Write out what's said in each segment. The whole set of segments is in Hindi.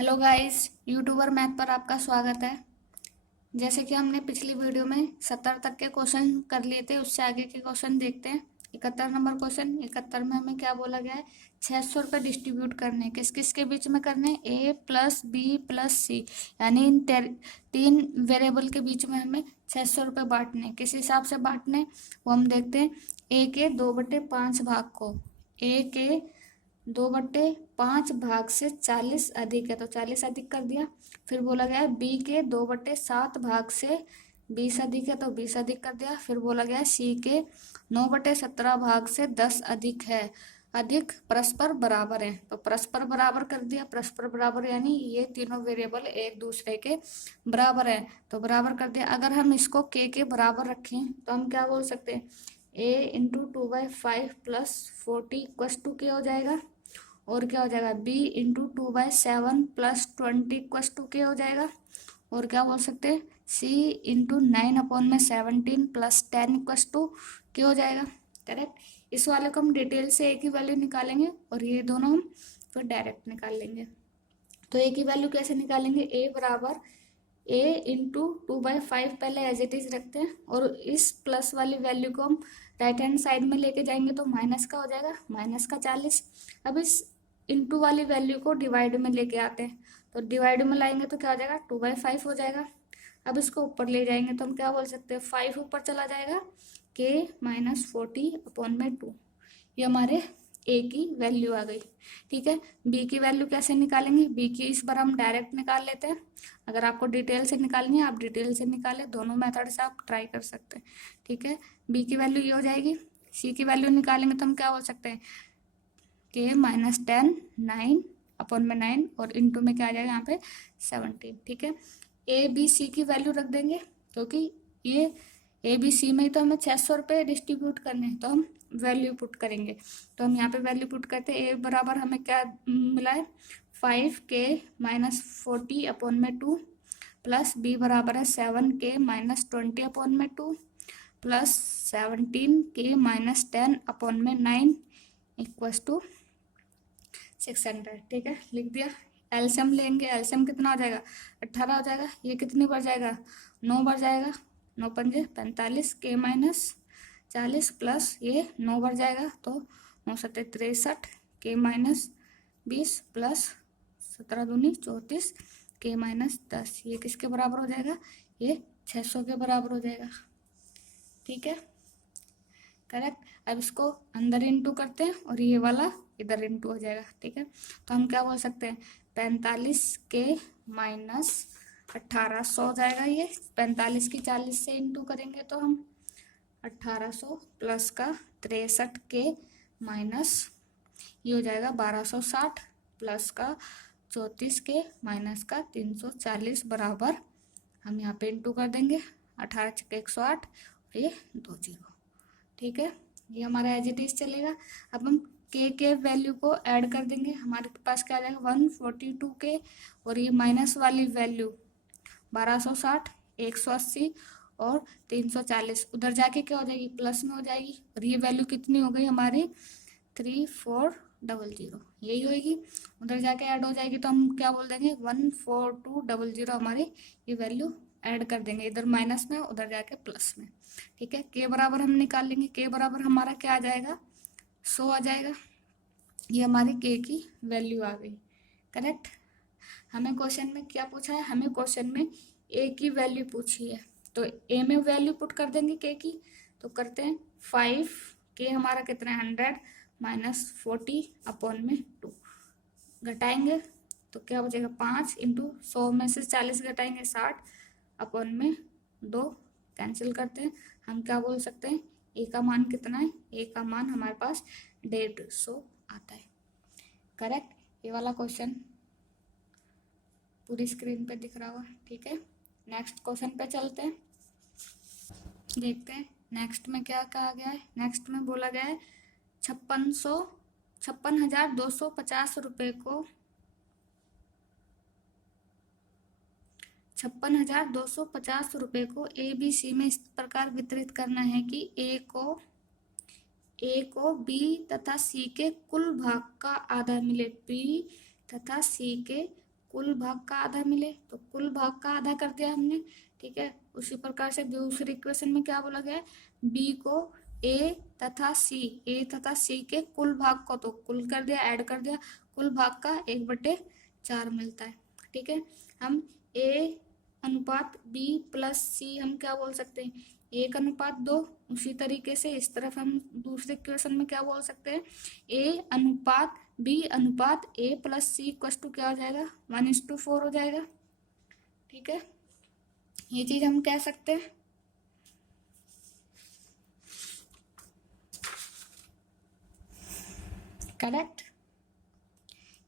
हेलो गाइस, यूट्यूबर मैथ पर आपका स्वागत है। जैसे कि हमने पिछली वीडियो में 70 तक के क्वेश्चन कर लिए थे, उससे आगे के क्वेश्चन देखते हैं। 71 नंबर क्वेश्चन। 71 में हमें क्या बोला गया है? 600 रुपये डिस्ट्रीब्यूट करने, किस किस के बीच में करने? ए प्लस बी प्लस सी, यानी इन तीन वेरिएबल के बीच में हमें 600 रुपये बांटने। किस हिसाब से बांटने वो हम देखते हैं। ए के 2/5 भाग को, ए के 2/5 भाग से 40 अधिक है तो 40 अधिक कर दिया। फिर बोला गया है बी के 2/7 भाग से 20 अधिक है तो 20 अधिक कर दिया। फिर बोला गया है सी के 9/17 भाग से 10 अधिक है, अधिक परस्पर बराबर है तो परस्पर बराबर कर दिया। परस्पर बराबर यानी ये तीनों वेरिएबल एक दूसरे के बराबर है तो बराबर कर दिया। अगर हम इसको के बराबर रखें तो हम क्या बोल सकते हैं? A into 2/5 plus 40 equals to K हो जाएगा। और क्या हो जाएगा? B into 2/7 plus 20 equals to K हो जाएगा। और क्या बोल सकते हैं? C into 9/17 plus 10 equals to K हो जाएगा। करेक्ट। इस वाले को हम डिटेल से एक ही वैल्यू निकालेंगे और ये दोनों हम फिर डायरेक्ट निकाल लेंगे। तो एक ही वैल्यू कैसे निकालेंगे? ए बराबर ए इंटू 2/5 पहले एज इट इज रखते हैं और इस प्लस वाली वैल्यू को हम राइट हैंड साइड में लेके जाएंगे तो माइनस का हो जाएगा, माइनस का 40। अब इस इंटू वाली वैल्यू को डिवाइड में लेके आते हैं तो डिवाइड में लाएंगे तो क्या हो जाएगा? 2/5 हो जाएगा। अब इसको ऊपर ले जाएंगे तो हम क्या बोल सकते हैं? 5 ऊपर चला जाएगा, के -40/2। ये हमारे ए की वैल्यू आ गई। ठीक है। बी की वैल्यू कैसे निकालेंगे? बी की इस बार हम डायरेक्ट निकाल लेते हैं। अगर आपको डिटेल से निकालनी है आप डिटेल से निकालें, दोनों मेथड से आप ट्राई कर सकते हैं। ठीक है। बी की वैल्यू ये हो जाएगी। सी की वैल्यू निकालेंगे तो हम क्या बोल सकते हैं? के -10 9/9 और इंटू में क्या आ जाएगा यहाँ पे? 17। ठीक है। ए बी सी की वैल्यू रख देंगे क्योंकि ये ए बी सी में ही तो हमें 600 रुपये डिस्ट्रीब्यूट करने हैं तो हम वैल्यू पुट करेंगे। तो हम यहाँ पे वैल्यू पुट करते हैं। ए बराबर हमें क्या मिला है? 5K -40/2 प्लस बी बराबर है 7K -20/2 plus 17K -10/9 equals to 600। ठीक है, लिख दिया। एलसीएम लेंगे, एलसीएम कितना हो जाएगा? 18 हो जाएगा। ये कितनी बार जाएगा? 9 बार जाएगा। 9×5 = 45, के -40 प्लस ये 9 बार जाएगा तो 9×7 = 63, के -20 प्लस 17×2 = 34, के -10। ये किसके बराबर हो जाएगा? ये 600 के बराबर हो जाएगा। ठीक है, करेक्ट। अब इसको अंदर इंटू करते हैं और ये वाला इधर इंटू हो जाएगा। ठीक है, तो हम क्या बोल सकते हैं? 45 के -1800 हो जाएगा। ये 45 की 40 से इंटू करेंगे तो हम 1800 प्लस का 63 के माइनस ये हो जाएगा 1260 प्लस का 34 के माइनस का 340 बराबर हम यहाँ पे इंटू कर देंगे। 18 × 108 और ये 2 0। ठीक है, ये हमारा एज इट इज चलेगा। अब हम के वैल्यू को ऐड कर देंगे। हमारे पास क्या आ जाएगा? 142 के और ये माइनस वाली वैल्यू 1260, 180 और 340 उधर जाके क्या हो जाएगी? प्लस में हो जाएगी। और ये वैल्यू कितनी हो गई हमारी? 3400, यही होगी। उधर जाके ऐड हो जाएगी तो हम क्या बोल देंगे? 14200 हमारी ये वैल्यू ऐड कर देंगे, इधर माइनस में उधर जाके प्लस में। ठीक है, के बराबर हम निकाल लेंगे। के बराबर हमारा क्या आ जाएगा? 100 आ जाएगा। ये हमारी के की वैल्यू आ गई। करेक्ट। हमें क्वेश्चन में क्या पूछा है? हमें क्वेश्चन में ए की वैल्यू पूछी है तो ए में वैल्यू पुट कर देंगे के की। तो करते हैं 5 के हमारा कितना है? 100 -40/2 घटाएंगे तो क्या बचेगा? 5 इंटू 100 में से 40 घटाएंगे 60/2 कैंसिल करते हैं। हम क्या बोल सकते हैं? ए का मान कितना है? ए का मान हमारे पास 150 आता है। करेक्ट। ये वाला क्वेश्चन पूरी स्क्रीन पे दिख रहा होगा। ठीक है, नेक्स्ट क्वेश्चन पे चलते हैं, देखते हैं नेक्स्ट में क्या कहा गया है। नेक्स्ट में बोला गया है 56,250 रुपये को 56,250 रुपये को ए बी सी में इस प्रकार वितरित करना है कि ए को बी तथा सी के कुल भाग का आधा मिले। बी तथा सी के कुल भाग का आधा मिले, तो कुल भाग का आधा कर दिया हमने, ठीक है। उसी प्रकार से दूसरी इक्वेशन में क्या बोला गया है, बी को ए तथा सी के कुल भाग को तो कुल कर दिया, ऐड कर दिया, कुल भाग का 1/4 मिलता है, ठीक है। हम ए अनुपात बी प्लस सी हम क्या बोल सकते हैं, 1:2। उसी तरीके से इस तरफ हम दूसरे इक्वेशन में क्या बोल सकते हैं, ए अनुपात बी अनुपात ए प्लस सी इक्वल टू क्या हो जाएगा, 1:4 हो जाएगा, ठीक है। ये चीज हम कह सकते हैं, करेक्ट,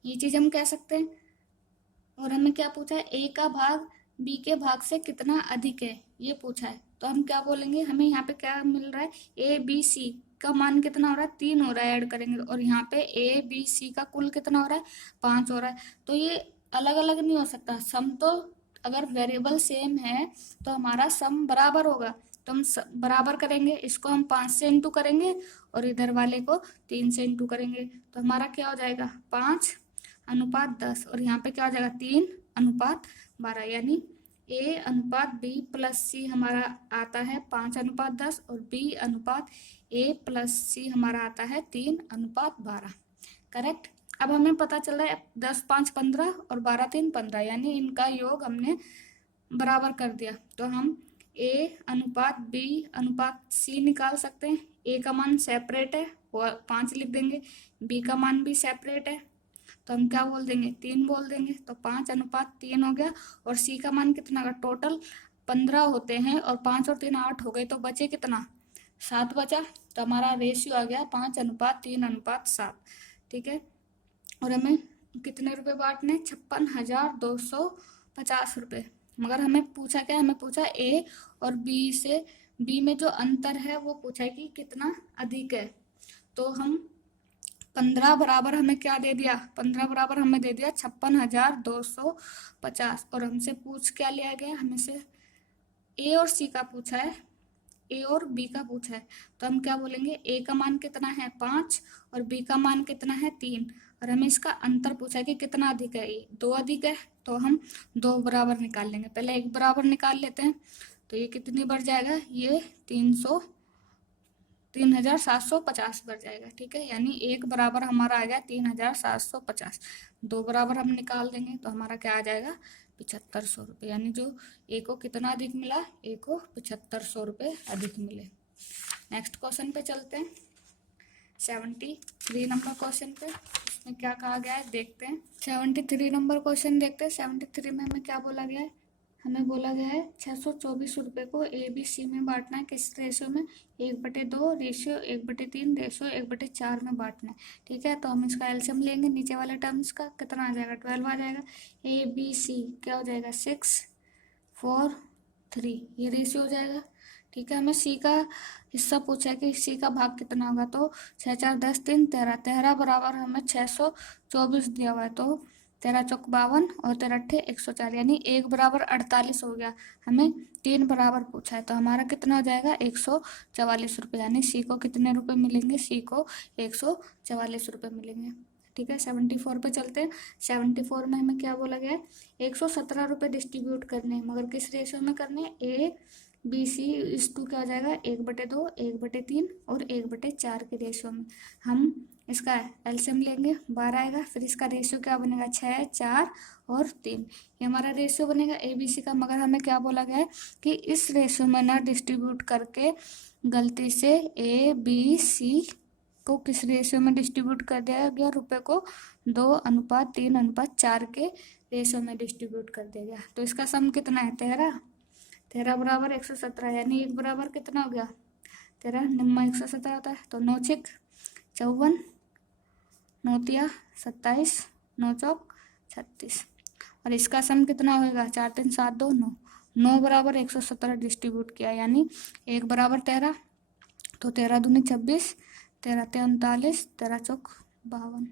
ये चीज हम कह सकते हैं। और हमें क्या पूछा है, ए का भाग बी के भाग से कितना अधिक है, ये पूछा है। तो हम क्या बोलेंगे, हमें यहाँ पे क्या मिल रहा है, ए बी सी का मान कितना हो रहा है, 3 हो रहा है, ऐड करेंगे, और यहाँ पे ए बी सी का कुल कितना हो रहा है, 5 हो रहा है। तो ये अलग अलग नहीं हो सकता, सम तो अगर वेरिएबल सेम है तो हमारा सम बराबर होगा, तो हम बराबर करेंगे, इसको हम 5 से इंटू करेंगे और इधर वाले को 3 से इंटू करेंगे, तो हमारा क्या हो जाएगा, 5:10, और यहाँ पे क्या हो जाएगा, 3:12, यानी ए अनुपात बी प्लस सी हमारा आता है 5:10, और बी अनुपात ए प्लस सी हमारा आता है 3:12, करेक्ट। अब हमें पता चल रहा है 10 5 15 और 12 3 15, यानी इनका योग हमने बराबर कर दिया, तो हम ए अनुपात बी अनुपात सी निकाल सकते हैं। ए का मान सेपरेट है, वो 5 लिख देंगे, बी का मान भी सेपरेट है, तो हम क्या बोल देंगे, 3 बोल देंगे, तो 5:3 हो गया। और सी का मान कितना का, टोटल 15 होते हैं, और 5 और 3 8 हो गए, तो बचे कितना, 7 बचा, तो हमारा रेशियो आ गया 5:3:7, ठीक है। और हमें कितने रुपए बांटने, 56,250 रुपये। मगर हमें पूछा क्या, हमें पूछा ए और बी से, बी में जो अंतर है वो पूछा है कि कितना अधिक है, तो हम 15 बराबर हमें क्या दे दिया, 15 बराबर हमें दे दिया 56,250, और हमसे पूछ क्या लिया गया, हमें से ए और सी का पूछा है, ए और बी का पूछा है, तो हम क्या बोलेंगे, ए का मान कितना है 5 और बी का मान कितना है 3, और हमें इसका अंतर पूछा है कि कितना अधिक है, 2 अधिक है, तो हम 2 बराबर निकाल लेंगे, पहले 1 बराबर निकाल लेते हैं, तो ये कितनी बढ़ जाएगा, ये 3,750 बढ़ जाएगा, ठीक है। यानी 1 बराबर हमारा आ गया 3,750, 2 बराबर हम निकाल देंगे तो हमारा क्या आ जाएगा, 7,500 रुपये, यानी जो ए को कितना अधिक मिला, ए को 7,500 रुपये अधिक मिले। नेक्स्ट क्वेश्चन पे चलते हैं, 73 नंबर क्वेश्चन पे, इसमें क्या कहा गया है देखते हैं। 73 नंबर क्वेश्चन देखते हैं। 73 में हमें क्या बोला गया है, हमें बोला गया है 624 रुपये को ए बी सी में बांटना है, किस रेशियो में, 1/2 रेशियो 1/3 रेशियो 1/4 में बांटना है, ठीक है। तो हम इसका एलसीएम लेंगे, नीचे वाले टर्म्स का कितना आ जाएगा, 12 आ जाएगा, ए बी सी क्या हो जाएगा, 6 4 3, ये रेशियो हो जाएगा, ठीक है। हमें सी का हिस्सा पूछा है कि सी का भाग कितना होगा, तो 6 4 10 3 13, 13 बराबर हमें 624 दिया हुआ है, तो 13 चौक 52 और 13 अट्ठे 104, यानी 1 बराबर 48 हो गया। हमें 3 बराबर पूछा है, तो हमारा कितना हो जाएगा, 144 रुपये, यानी सी को कितने रुपए मिलेंगे, सी को 144 रुपये मिलेंगे, ठीक है। 74 पे चलते हैं। 74 में हमें क्या बोला गया है, 117 रुपये डिस्ट्रीब्यूट करने हैं, मगर किस रेशियो में करने हैं, ए बी सी इस टू क्या हो जाएगा, 1/2 1/3 और 1/4 के रेशियो में। हम इसका एलसीएम लेंगे, 12 आएगा, फिर इसका रेशियो क्या बनेगा, 6 4 और 3, ये हमारा रेशियो बनेगा ए बी सी का। मगर हमें क्या बोला गया है कि इस रेशियो में ना डिस्ट्रीब्यूट करके गलती से ए बी सी को किस रेशियो में डिस्ट्रीब्यूट कर दिया गया, रुपए को 2:3:4 के रेशियो में डिस्ट्रीब्यूट कर दिया गया। तो इसका सम कितना है, 13 13 बराबर 117, यानी 1 बराबर कितना हो गया, 13 निम्मा 117 होता है, तो 9 6 54 9 तिया 27 9 चौक 36, और इसका सम कितना होगा, 4 3 7 2 9, 9 बराबर 117 डिस्ट्रीब्यूट किया, यानी 1 बराबर 13, तो 13 दूनी 26 13 39 13 चौक 52,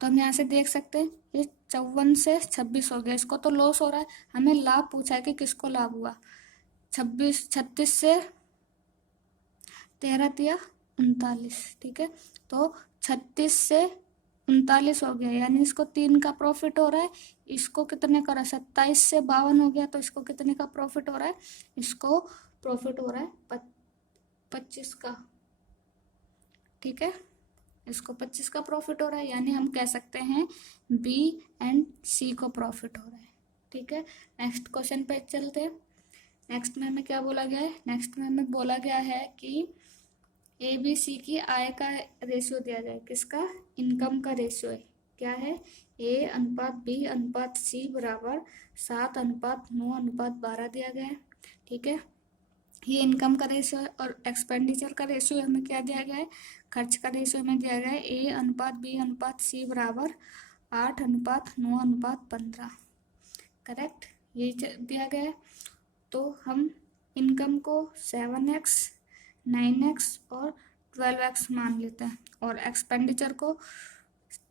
तो हम यहाँ से देख सकते हैं ये 54 से 26 हो गया, इसको तो लॉस हो रहा है, हमें लाभ पूछा है कि किसको लाभ हुआ, 36 से 13 तिया 39, ठीक है। तो 36 से 39 हो गया, यानी इसको 3 का प्रॉफिट हो रहा है। इसको कितने का, 27 से 52 हो गया, तो इसको कितने का प्रॉफिट हो रहा है, इसको प्रॉफिट हो रहा है 25 का। ठीक है, इसको 25 का प्रॉफिट हो रहा है, यानी हम कह सकते हैं बी एंड सी को प्रॉफिट हो रहा है। ठीक है, नेक्स्ट क्वेश्चन पे चलते हैं। नेक्स्ट में हमें क्या बोला गया है, नेक्स्ट में हमें बोला गया है कि ए बी सी की आय का रेशियो दिया जाए, किसका, इनकम का रेशियो है, क्या है, ए अनुपात बी अनुपात सी बराबर 7:9:12 दिया गया है। ठीक है, ये इनकम का रेशियो है, और एक्सपेंडिचर का रेशियो हमें क्या दिया गया है, खर्च का रेशियो हमें दिया गया है ए अनुपात बी अनुपात सी बराबर 8:9:15। करेक्ट, ये दिया गया है। तो हम इनकम को 7x 9x और 12x मान लेते हैं, और एक्सपेंडिचर को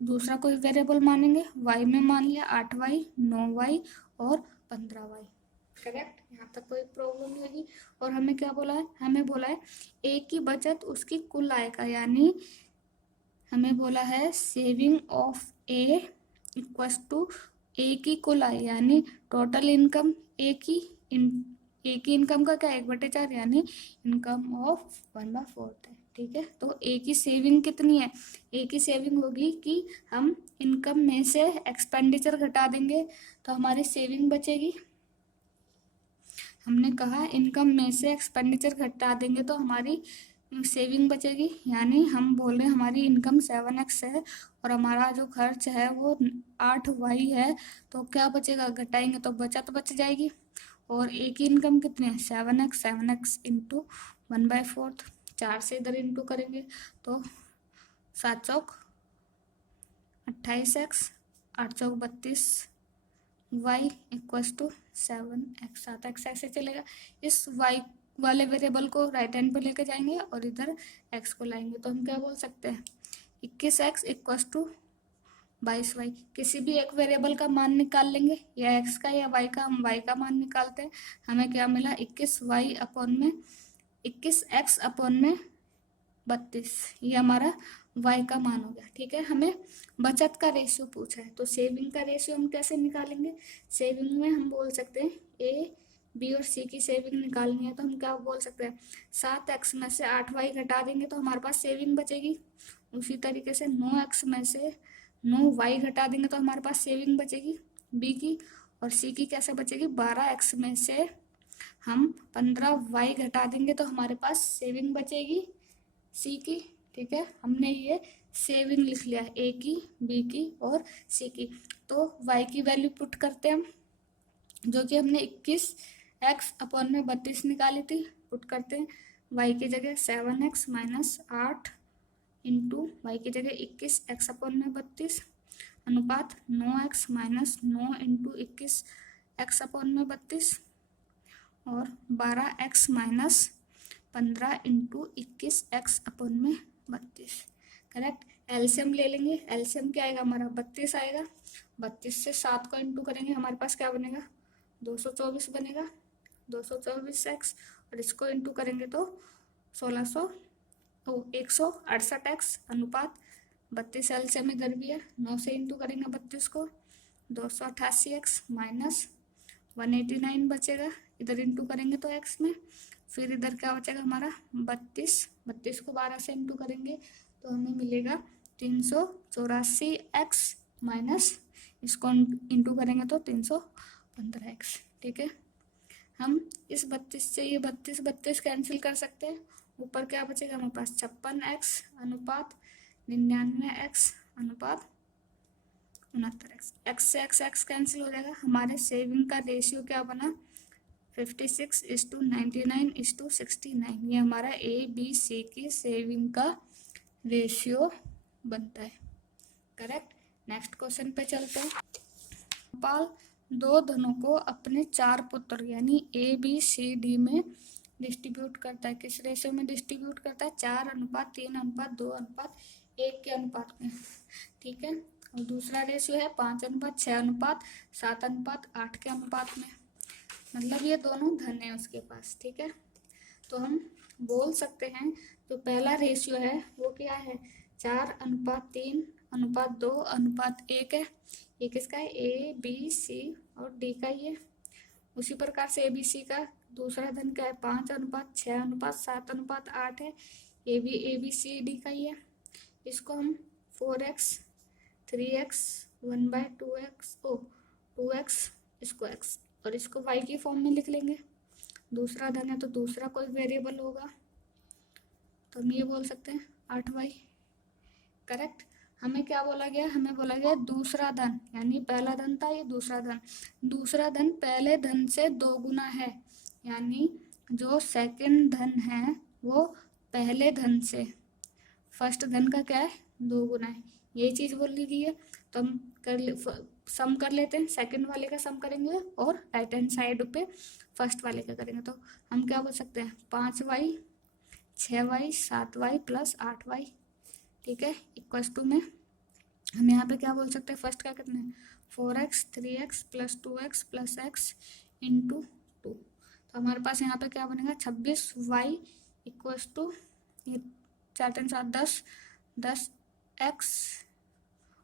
दूसरा कोई वेरिएबल मानेंगे, y में मान लिया 8y 9y और 15y। करेक्ट, यहाँ तक कोई प्रॉब्लम नहीं होगी। और हमें क्या बोला है, हमें बोला है ए की बचत उसकी कुल आय का, यानी हमें बोला है saving of A equals to A की कुल आय, यानी टोटल इनकम ए की इनकम का क्या 1/4, यानी इनकम ऑफ 1/4 है। ठीक है, तो ए की सेविंग कितनी है, ए की सेविंग होगी कि हम इनकम में से एक्सपेंडिचर घटा देंगे तो हमारी सेविंग बचेगी। हमने कहा इनकम में से एक्सपेंडिचर घटा देंगे तो हमारी सेविंग बचेगी, यानी हम बोल रहे हैं हमारी इनकम 7x है और हमारा जो खर्च है वो 8y है, तो क्या बचेगा, घटाएंगे तो बचत बच जाएगी। और ए की इनकम कितनी है, 7x इंटू 1/4, 4 से इधर इंटू करेंगे तो 7 चौक 28x 8 चौक 32 y equals to 7x, 7x ऐसे चलेगा। इस y वाले वेरिएबल को राइट हैंड पे लेके जाएंगे और इधर x को लाएंगे, तो हम क्या बोल सकते हैं 21x इक्वल्स टू 22y। किसी भी एक वेरिएबल का मान निकाल लेंगे, या x का या y का, हम y का मान निकालते हैं, हमें क्या मिला 21x अपॉन में 32, ये हमारा y का मान हो गया। ठीक है, हमें बचत का रेशियो पूछा है, तो सेविंग का रेशियो हम कैसे निकालेंगे, सेविंग में हम बोल सकते हैं ए बी और सी की सेविंग निकालनी है, तो हम क्या बोल सकते हैं 7x में से 8y घटा देंगे तो हमारे पास सेविंग बचेगी। उसी तरीके से 9x में से 9y घटा देंगे तो हमारे पास सेविंग बचेगी बी की, और सी की कैसे बचेगी, 12x में से हम 15y घटा देंगे तो हमारे पास सेविंग बचेगी सी की। ठीक है, हमने ये सेविंग लिख लिया ए की, बी की और सी की। तो y की वैल्यू पुट करते हैं हम, जो कि हमने 21x अपॉन में 32 निकाली थी, पुट करते हैं y की जगह 7x माइनस 8 इंटू वाई की जगह 21x अपॉन में 32 अनुपात 9x minus 9 into 21x upon में 32 और 12x minus 15 into 21x upon में 32। करेक्ट, एलसीएम ले लेंगे, एलसीएम क्या आएगा हमारा 32 आएगा, 32 से 7 को इंटू करेंगे, हमारे पास क्या बनेगा 224 बनेगा, 224x, और इसको इंटू करेंगे तो 168x अनुपात 32 एलसीएम इधर भी है, 9 से इंटू करेंगे 32 को 288x माइनस 189 बचेगा, इधर इंटू करेंगे तो x में, फिर इधर क्या बचेगा हमारा 32 को 12 से इंटू करेंगे तो हमें मिलेगा 384x माइनस इसको इंटू करेंगे तो 315x। ठीक है, हम इस 32 से ये 32 कैंसिल कर सकते हैं, ऊपर क्या बचेगा हमारे पास 56x अनुपात 99x अनुपात 69x, x से x कैंसिल हो जाएगा। हमारे सेविंग का रेशियो क्या बना 56:99:69, ये हमारा ए बी सी की सेविंग का रेशियो बनता है। करेक्ट, नेक्स्ट क्वेश्चन पे चलते हैं। गोपाल 2 धनों को अपने 4 पुत्र यानी ए बी सी डी में डिस्ट्रीब्यूट करता है, किस रेशियो में डिस्ट्रीब्यूट करता है 4:3:2:1 के अनुपात में। ठीक है, और दूसरा रेशियो है 5:6:7:8 के अनुपात में, मतलब ये दोनों धन है उसके पास। ठीक है, तो हम बोल सकते हैं जो पहला रेशियो है वो क्या है 4:3:2:1 है। ये किसका है? ए बी सी और डी का ही है। उसी प्रकार से ए बी सी का दूसरा धन क्या है? 5:6:7:8 है। ये भी ए बी सी डी का ही है। इसको हम 4x 3x 1/2x 2x इसको x और इसको y की फॉर्म में लिख लेंगे। दूसरा धन है तो दूसरा कोई वेरिएबल होगा, तो हम ये बोल सकते हैं 8y। करेक्ट। हमें क्या बोला गया? हमें बोला गया दूसरा धन, यानी पहला धन था, ये दूसरा धन। दूसरा धन पहले धन से 2 गुना है, यानी जो सेकंड धन है वो पहले धन से फर्स्ट धन का क्या है? 2 गुना है। ये चीज बोल ली गई है, तो हम सम कर लेते हैं। सेकंड वाले का सम करेंगे और राइट हैंड साइड पे फर्स्ट वाले का करेंगे, तो हम क्या बोल सकते हैं? 5y 6y 7y plus 8y, ठीक है, इक्वल्स टू में हम यहाँ पे क्या बोल सकते हैं? फर्स्ट का कितना है? 4x 3x plus 2x plus x into 2। तो हमारे पास यहाँ पे क्या बनेगा? 26y इक्वल्स टू, ये 4 3 7 10x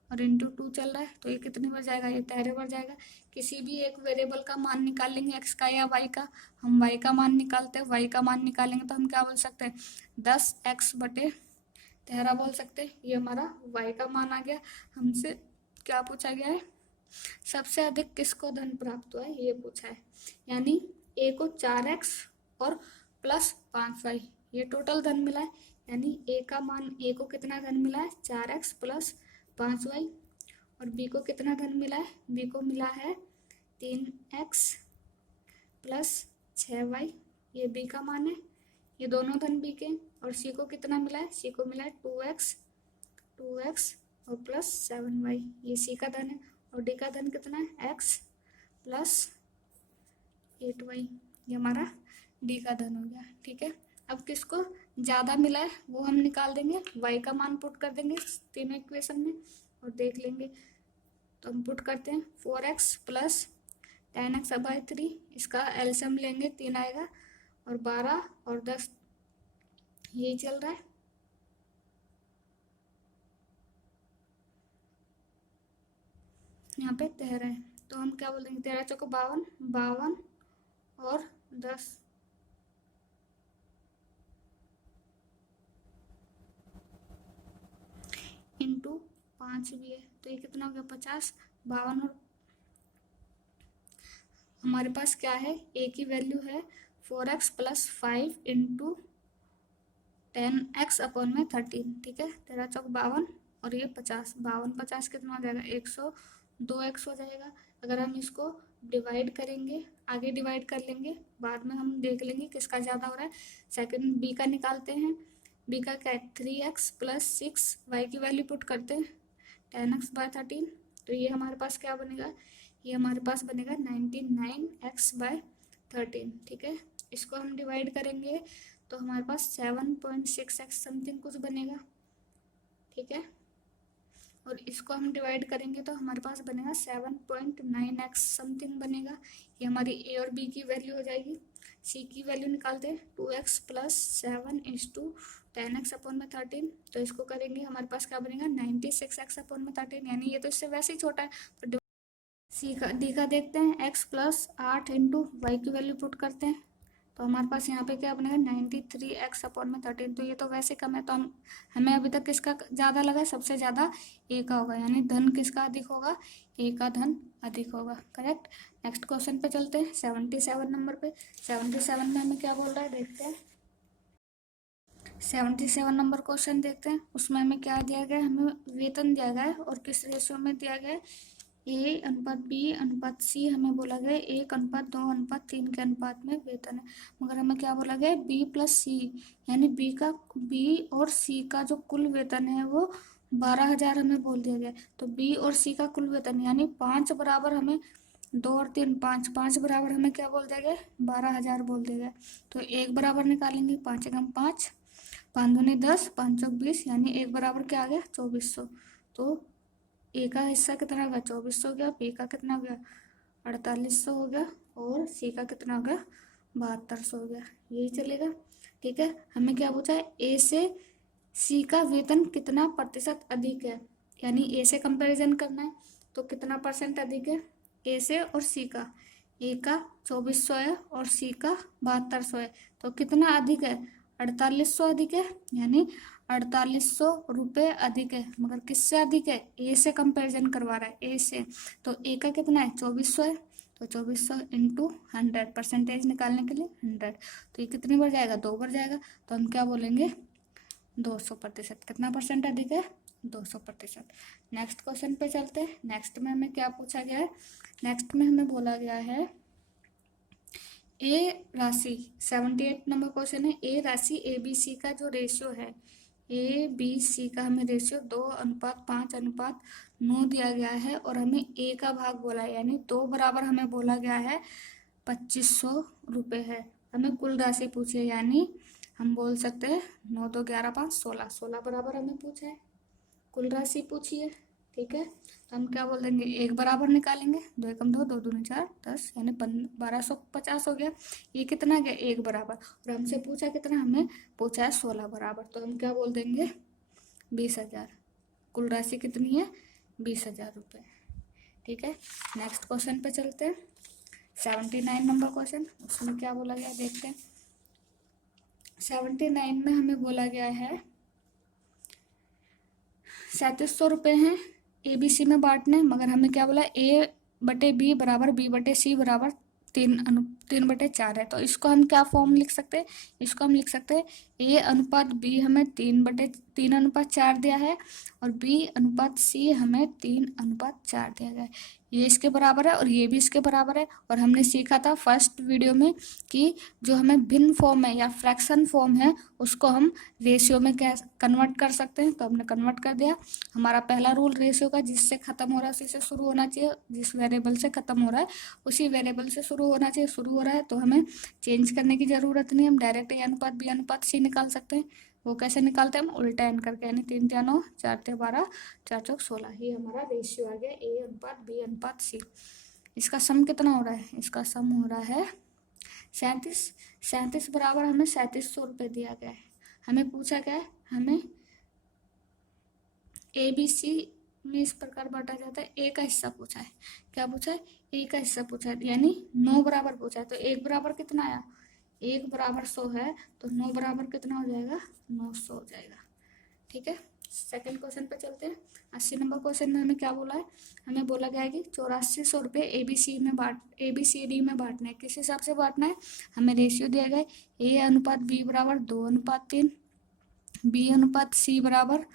और इंटू 2 चल रहा है, तो ये कितने बार जाएगा? ये 13 बार जाएगा। किसी भी एक वेरिएबल का मान निकाल लेंगे, x का या y का। हम y का मान निकालते हैं, y का मान निकालेंगे तो हम क्या बोल सकते हैं? 10x/13 बोल सकते हैं। ये हमारा y का मान आ गया। हमसे क्या पूछा गया है? सबसे अधिक किसको धन प्राप्त हुआ है, ये पूछा है। यानी a को 4x और प्लस 5y ये टोटल धन मिला है। यानी a का मान, a को कितना धन मिला है? 4x plus 5y। और b को कितना धन मिला है? b को मिला है 3x प्लस 6y, ये b का मान है। ये दोनों धन b के। और c को कितना मिला है? c को मिला है 2x और प्लस 7y, ये c का धन है। और d का धन कितना है? x प्लस 8y, ये हमारा d का धन हो गया। ठीक है। अब किसको ज़्यादा मिला है वो हम निकाल देंगे, y का मान पुट कर देंगे तीनों इक्वेशन में और देख लेंगे। तो हम पुट करते हैं 4x प्लस 10x/3, इसका एलसीएम लेंगे 3 आएगा, और 12 और 10 यही चल रहा है। यहाँ पे 13 है, तो हम क्या बोलेंगे? 13 चौको 52, 52 और 10 इंटू 5 भी है, तो ये कितना हो गया? 50। 52 और हमारे पास क्या है? a की वैल्यू है 4x प्लस 5 इंटू 10x/13, ठीक है। 13 चौक 52 और ये 50, 52 50 कितना हो जाएगा? 102x हो जाएगा। अगर हम इसको डिवाइड करेंगे, आगे डिवाइड कर लेंगे, बाद में हम देख लेंगे किसका ज़्यादा हो रहा है। सेकंड b का निकालते हैं। b का क्या है? 3x प्लस 6, y की वैल्यू पुट करते हैं 10x/13, तो ये हमारे पास क्या बनेगा? ये हमारे पास बनेगा 99x/13, ठीक है। इसको हम डिवाइड करेंगे तो हमारे पास 7.6x समथिंग कुछ बनेगा, ठीक है। और इसको हम डिवाइड करेंगे तो हमारे पास बनेगा 7.9x समथिंग बनेगा। ये हमारी a और b की वैल्यू हो जाएगी। c की वैल्यू निकालते हैं 2x प्लस 7 × 10x/13, तो इसको करेंगे हमारे पास क्या बनेगा? 96x/13, यानी ये तो इससे वैसे ही छोटा है। तो डी का देखते हैं, x प्लस 8 इंटू वाई की वैल्यू पुट करते हैं, तो हमारे पास यहाँ पे क्या बनेगा? 93x/13, तो ये तो वैसे कम है, तो हमें अभी तक किसका ज़्यादा लगा? सबसे ज़्यादा a का होगा, यानी धन किसका अधिक होगा? a का धन अधिक होगा। करेक्ट। नेक्स्ट क्वेश्चन पे चलते हैं, 77 नंबर पे। 77 में हमें क्या बोल रहा है देखते हैं। 77 नंबर क्वेश्चन देखते हैं। उसमें हमें क्या दिया गया है? हमें वेतन दिया गया है और किस रेशियो में दिया गया है? A/B/C हमें बोला गया 1:2:3 के अनुपात में वेतन है। मगर हमें क्या बोला गया? B प्लस C, यानी B और C का जो कुल वेतन है वो 12,000 हमें बोल दिया गया। तो B और C का कुल वेतन यानी 5 बराबर, हमें 2 और 3 5 बराबर हमें क्या बोल दिया गया? 12,000 बोल दिया गया। तो 1 बराबर निकालेंगे, 5 × 5 5 दूनी 10 5 चौक 20, यानी 1 बराबर क्या आ गया? 2400। तो ए का हिस्सा कितना हो गया? 2400 हो गया। बी का कितना हो गया? 4800 हो गया। और सी का कितना हो गया? 7200 हो गया। यही चलेगा, ठीक है। हमें क्या पूछा है? ए से सी का वेतन कितना प्रतिशत अधिक है, यानी ए से कंपैरिजन करना है तो कितना परसेंट अधिक है ए से और सी का। ए का 2400 है और सी का 7200 है, तो कितना अधिक है, 4800 अधिक है, यानी 4800 रुपये अधिक है। मगर किससे अधिक है, ए से कंपैरिजन करवा रहा है, ए से। तो ए का कितना है, 2400 है, तो 2400 इंटू 100, परसेंटेज निकालने के लिए 100, तो ये कितनी बार जाएगा, 2 बार जाएगा, तो हम क्या बोलेंगे, 200%। कितना परसेंट अधिक है, 200%। नेक्स्ट क्वेश्चन पे चलते हैं। नेक्स्ट में हमें क्या पूछा गया है, नेक्स्ट में हमें बोला गया है ए राशि, 78 नंबर क्वेश्चन है, ए राशि ए बी सी का जो रेशियो है, ए बी सी का हमें रेशियो 2:5:9 दिया गया है और हमें ए का भाग बोला है, यानी 2 बराबर हमें बोला गया है 2500 रुपये है। हमें कुल राशि पूछी है, यानी हम बोल सकते हैं 9 2 11 5 16, 16 बराबर हमें पूछा है, कुल राशि पूछी है। ठीक है, तो हम क्या बोल देंगे, एक बराबर निकालेंगे, 2 एकम 2, 2 दूनी 4 10, यानी 1250 हो गया। ये कितना गया, एक बराबर, और हमसे पूछा कितना, हमें पूछा है 16 बराबर, तो हम क्या बोल देंगे, 20,000। कुल राशि कितनी है, 20,000 रुपये। ठीक है, नेक्स्ट क्वेश्चन पे चलते हैं। 79 नंबर क्वेश्चन, उसमें क्या बोला गया देखते हैं। 79 में हमें बोला गया है 3700 रुपये हैं ए बी सी में बांटने, मगर हमें क्या बोला, ए बटे बी बराबर बी बटे सी बराबर 3/4 है। तो इसको हम क्या फॉर्म लिख सकते हैं, इसको हम लिख सकते हैं ए अनुपात बी हमें 3/4 दिया है और बी अनुपात सी हमें 3/4 दिया गया है। ये इसके बराबर है और ये भी इसके बराबर है। और हमने सीखा था फर्स्ट वीडियो में कि जो हमें भिन्न फॉर्म है या फ्रैक्शन फॉर्म है उसको हम रेशियो में क्या कन्वर्ट कर सकते हैं, तो हमने कन्वर्ट कर दिया। हमारा पहला रूल रेशियो का, जिससे खत्म हो रहा है उसी से शुरू होना चाहिए, जिस वेरिएबल से खत्म हो रहा है उसी वेरिएबल से शुरू होना चाहिए। शुरू हो रहा है तो हमें चेंज करने की जरूरत नहीं, हम डायरेक्ट ए अनुपात बी अनुपात सी निकाल सकते हैं। वो कैसे निकालते हैं, हम उल्टा एन करके, यानी 3 3 9 4 3 12 4 4 16, ये हमारा रेशियो आ गया ए अनुपात बी अनुपात सी। इसका सम कितना हो रहा है, इसका सम हो रहा है 37 बराबर हमें 3700 रुपये दिया गया है। हमें पूछा गया है, हमें ए बी सी में इस प्रकार बांटा जाता है, ए का हिस्सा पूछा है, क्या पूछा है, ए का हिस्सा पूछा है, यानी 9 बराबर पूछा है। तो 1 बराबर कितना आया, 1 बराबर 100 है, तो 9 बराबर कितना हो जाएगा, 900 हो जाएगा। ठीक है, सेकंड क्वेश्चन पे चलते हैं। 80 नंबर क्वेश्चन में हमें क्या बोला है, हमें बोला गया है कि 8400 रुपये ए बी सी डी में बांटना है। किस हिसाब से बांटना है, हमें रेशियो दिया गया है ए अनुपात बी बराबर 2:3, बी अनुपात सी बराबर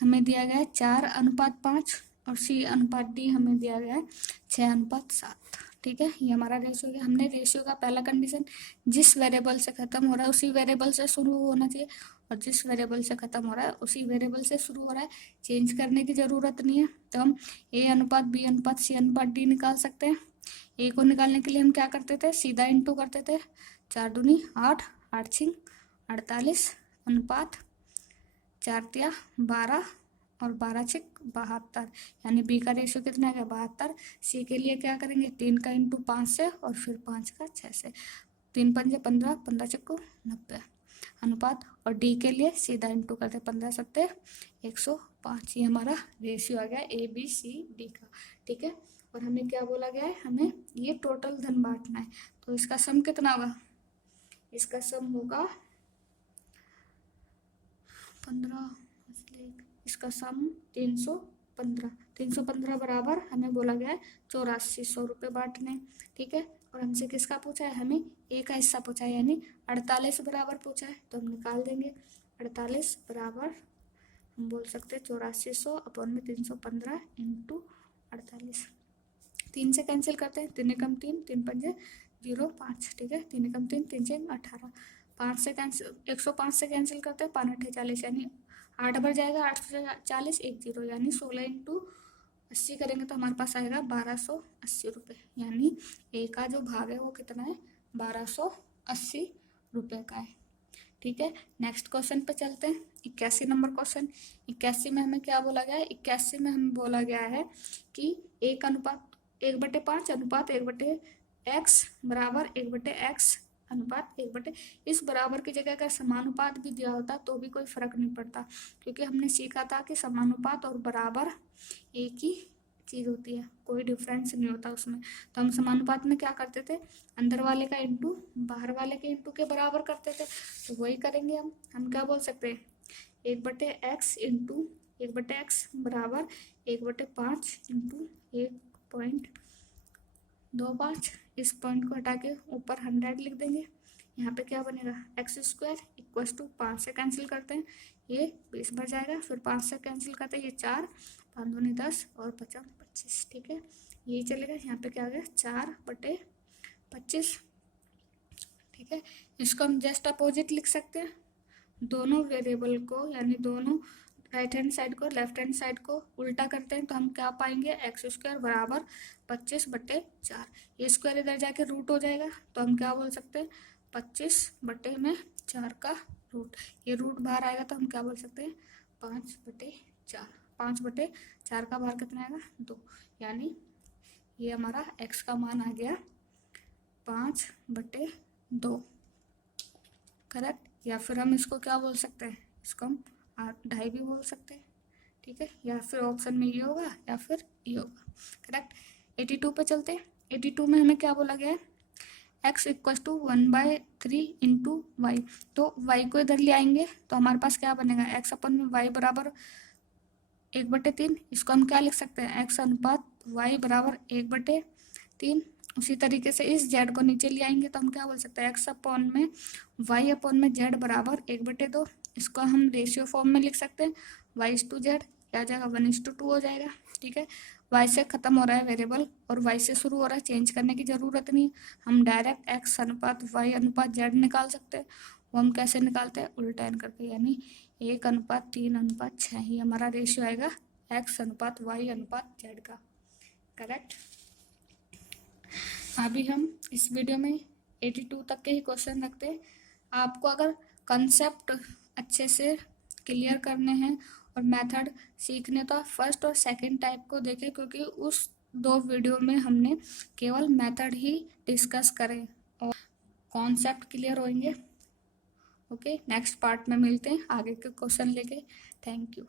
हमें दिया गया है 4:5 और सी अनुपात डी हमें दिया गया है 6:7। ठीक है, ये हमारा रेशियो है। हमने रेशियो का पहला कंडीशन, जिस वेरिएबल से खत्म हो रहा है उसी वेरिएबल से शुरू होना चाहिए, और जिस वेरिएबल से खत्म हो रहा है उसी वेरिएबल से शुरू हो रहा है, चेंज करने की जरूरत नहीं है। तो हम ए अनुपात बी अनुपात सी अनुपात डी निकाल सकते हैं। ए को निकालने के लिए हम क्या करते थे, सीधा इंटू करते थे, 4 दूनी 8, 8 6 48 अनुपात 4 तिया 12 और 12 6 72, यानी बी का रेशियो कितना है, 72। सी के लिए क्या करेंगे, 3 का इंटू 5 से और फिर 5 का 6 से, 3 पंजे 15, 15 6 90 अनुपात, और डी के लिए सीधा इंटू करते 15 7 105। ये हमारा रेशियो आ गया ए बी सी डी का। ठीक है, और हमें क्या बोला गया है, हमें ये टोटल धन बांटना है, तो इसका सम कितना होगा, इसका सम होगा 15, इसका सम 315 बराबर हमें बोला गया है 8400 रुपये बांटने। ठीक है, और हमसे किसका पूछा है, हमें ए का हिस्सा पूछा है, यानी 48 बराबर पूछा है, तो हम निकाल देंगे 48 बराबर, हम बोल सकते हैं 8400 अपॉन में 315 इंटू 48। 3 से कैंसिल करते हैं, 3 एकम 3, 3 पंजे 0 5। ठीक है, 3 एकम 3, 3 6 18, 5 से कैंसिल 105 से कैंसिल करते हैं, 5 8 40, यानी 8 बार जाएगा, 8 से 40 1 0, यानी 16 इंटू 80 करेंगे तो हमारे पास आएगा 1280 रुपये, यानी ए का जो भाग है वो कितना है, 1280 रुपये का है। ठीक है, नेक्स्ट क्वेश्चन पे चलते हैं। 81 नंबर क्वेश्चन, 81 में हमें क्या बोला गया है, 81 में हमें बोला गया है कि 1:5 अनुपात 1/x बराबर 1/x अनुपात 1/। इस बराबर की जगह अगर समानुपात भी दिया होता तो भी कोई फर्क नहीं पड़ता, क्योंकि हमने सीखा था कि समानुपात और बराबर एक ही चीज होती है, कोई डिफरेंस नहीं होता उसमें। तो हम समानुपात में क्या करते थे, अंदर वाले का इंटू बाहर वाले के इंटू के बराबर करते थे, तो वही करेंगे हम क्या बोल सकते हैं, 1/x इंटू 1/x बराबर 1/5 इंटू 1.25। इस पॉइंट को हटा के ऊपर 100 लिख देंगे। यहाँ पे क्या बनेगा, x² इक्वस टू 5 से कैंसिल करते हैं, ये 20 बच जाएगा, फिर 5 से कैंसिल करते हैं, ये 4, 5 दूनी 10 और 5 25, ठीक है, ये चलेगा। यहाँ पे क्या आ गया, 4/25, ठीक है। इसको हम जस्ट अपोजिट लिख सकते हैं, दोनों वेरिएबल को यानी दोनों राइट हैंड साइड को लेफ्ट हैंड साइड को उल्टा करते हैं तो हम क्या पाएंगे, x² बराबर 25/4। ये स्क्वायर इधर जाके रूट हो जाएगा, तो हम क्या बोल सकते हैं, 25/4 का रूट। ये रूट बाहर आएगा तो हम क्या बोल सकते हैं, 5/4। 5/4 का बाहर कितना आएगा, 2, यानी ये हमारा x का मान आ गया 5/2, करेक्ट। या फिर हम इसको क्या बोल सकते हैं, इसको हम 8/2 भी बोल सकते हैं, ठीक है। या फिर ऑप्शन में ये होगा या फिर ये होगा, करेक्ट। 82 पे चलते हैं। 82 में हमें क्या बोला गया है, x equals to 1/3 into y. तो y को इधर ले आएंगे तो हमारे पास क्या बनेगा, x अपन में y बराबर 1/3। इसको हम क्या लिख सकते हैं, x अनुपात y बराबर 1/3। उसी तरीके से इस z को नीचे ले आएंगे तो हम क्या बोल सकते हैं, x अपॉन में y अपॉन में z बराबर 1/2। इसको हम रेशियो फॉर्म में लिख सकते हैं, y/z क्या आ जाएगा, 1:2 हो जाएगा, ठीक है। y से खत्म हो रहा है वेरिएबल और y से शुरू हो रहा है, चेंज करने की जरूरत नहीं, हम डायरेक्ट x अनुपात y अनुपात z निकाल सकते हैं। वो हम कैसे निकालते हैं, उल्टा एन करके, यानी 1:3:6 ही हमारा रेशियो आएगा x अनुपात y अनुपात z का, करेक्ट। अभी हम इस वीडियो में 82 तक के ही क्वेश्चन रखते हैं। आपको अगर कंसेप्ट अच्छे से क्लियर करने हैं और मेथड सीखने तो आप फर्स्ट और सेकंड टाइप को देखें, क्योंकि उस 2 वीडियो में हमने केवल मेथड ही डिस्कस करें और कॉन्सेप्ट क्लियर होंगे। ओके, नेक्स्ट पार्ट में मिलते हैं आगे के क्वेश्चन लेके। Thank you.